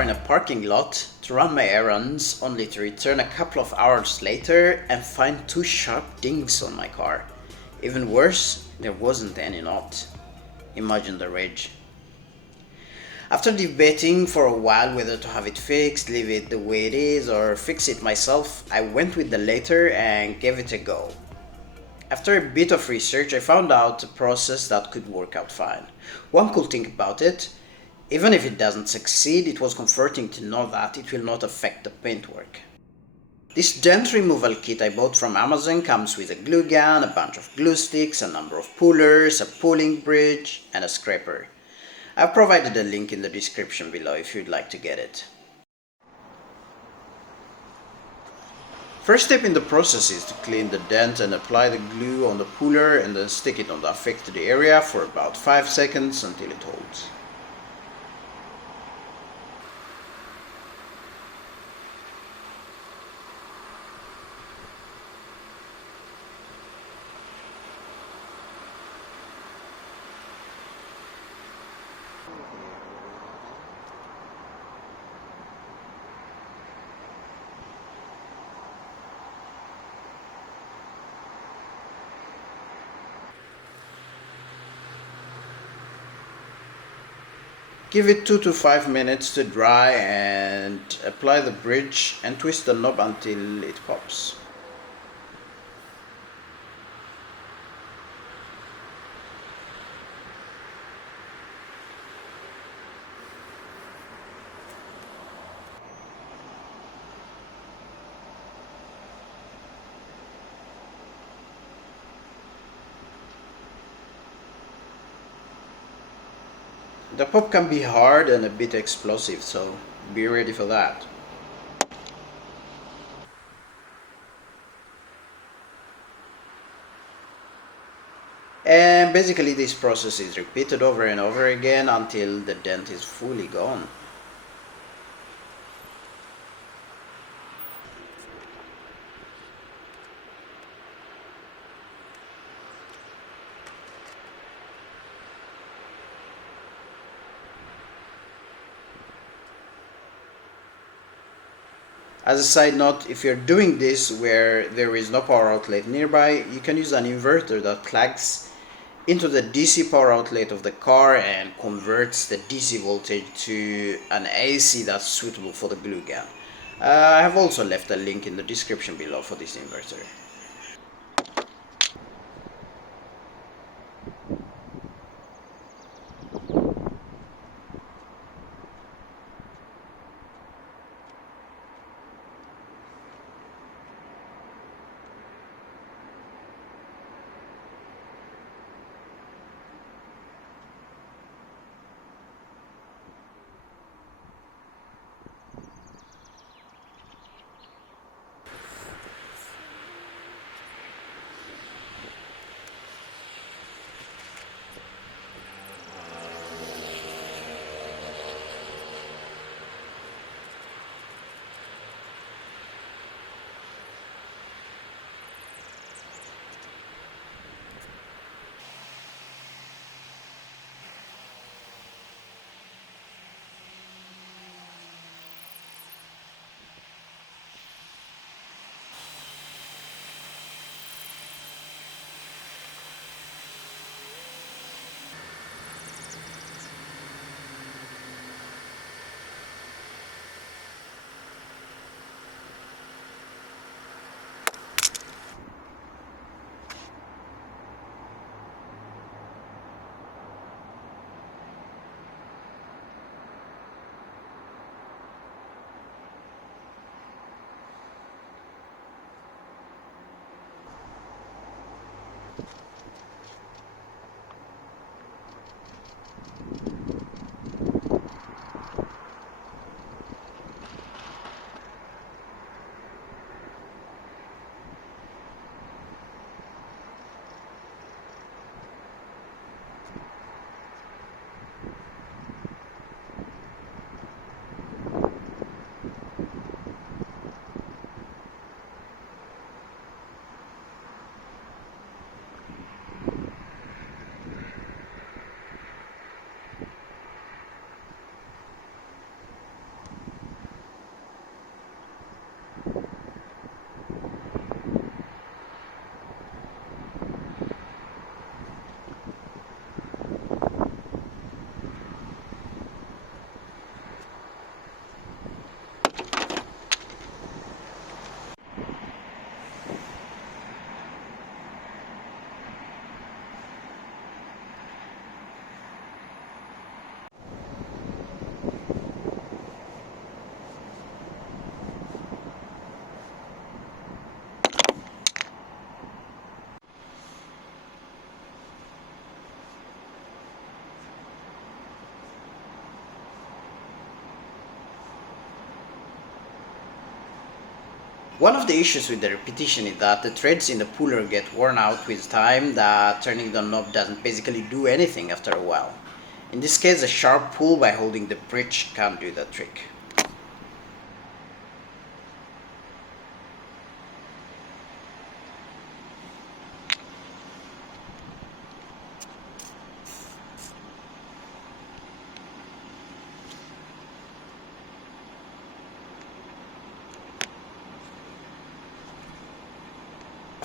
In a parking lot to run my errands, only to return a couple of hours later and find two sharp dings on my car. Even worse, there wasn't any knot. Imagine the rage. After debating for a while whether to have it fixed, leave it the way it is, or fix it myself, I went with the latter and gave it a go. After a bit of research, I found out a process that could work out fine. One cool thing about it, even if it doesn't succeed, it was comforting to know that it will not affect the paintwork. This dent removal kit I bought from Amazon comes with a glue gun, a bunch of glue sticks, a number of pullers, a pulling bridge, and a scraper. I've provided a link in the description below if you'd like to get it. First step in the process is to clean the dent and apply the glue on the puller and then stick it on the affected area for about 5 seconds until it holds. Give it 2 to 5 minutes to dry and apply the bridge and twist the knob until it pops. The pop can be hard and a bit explosive, so be ready for that. And basically this process is repeated over and over again until the dent is fully gone. As a side note, if you're doing this where there is no power outlet nearby, you can use an inverter that plugs into the DC power outlet of the car and converts the DC voltage to an AC that's suitable for the glue gun. I have also left a link in the description below for this inverter. One of the issues with the repetition is that the threads in the puller get worn out with time, that turning the knob doesn't basically do anything after a while. In this case, a sharp pull by holding the bridge can't do the trick.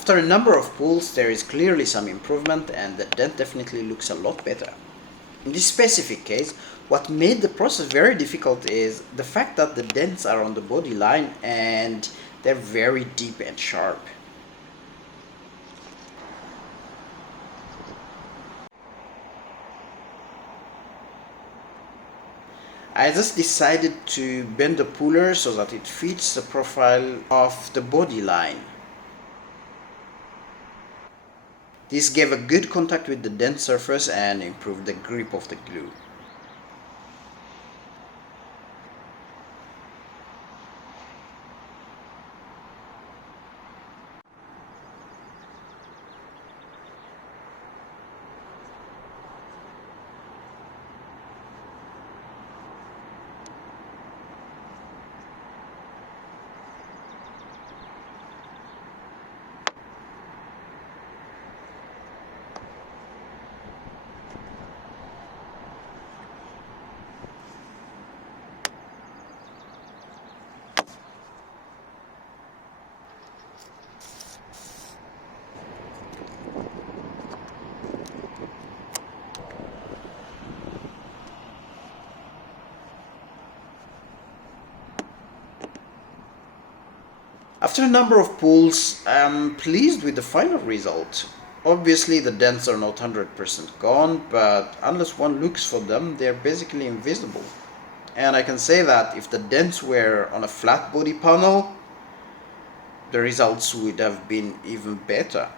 After a number of pulls, there is clearly some improvement and the dent definitely looks a lot better. In this specific case, what made the process very difficult is the fact that the dents are on the body line and they're very deep and sharp. I just decided to bend the puller so that it fits the profile of the body line. This gave a good contact with the dent surface and improved the grip of the glue. After a number of pulls, I'm pleased with the final result. Obviously the dents are not 100% gone, but unless one looks for them, they're basically invisible. And I can say that if the dents were on a flat body panel, the results would have been even better.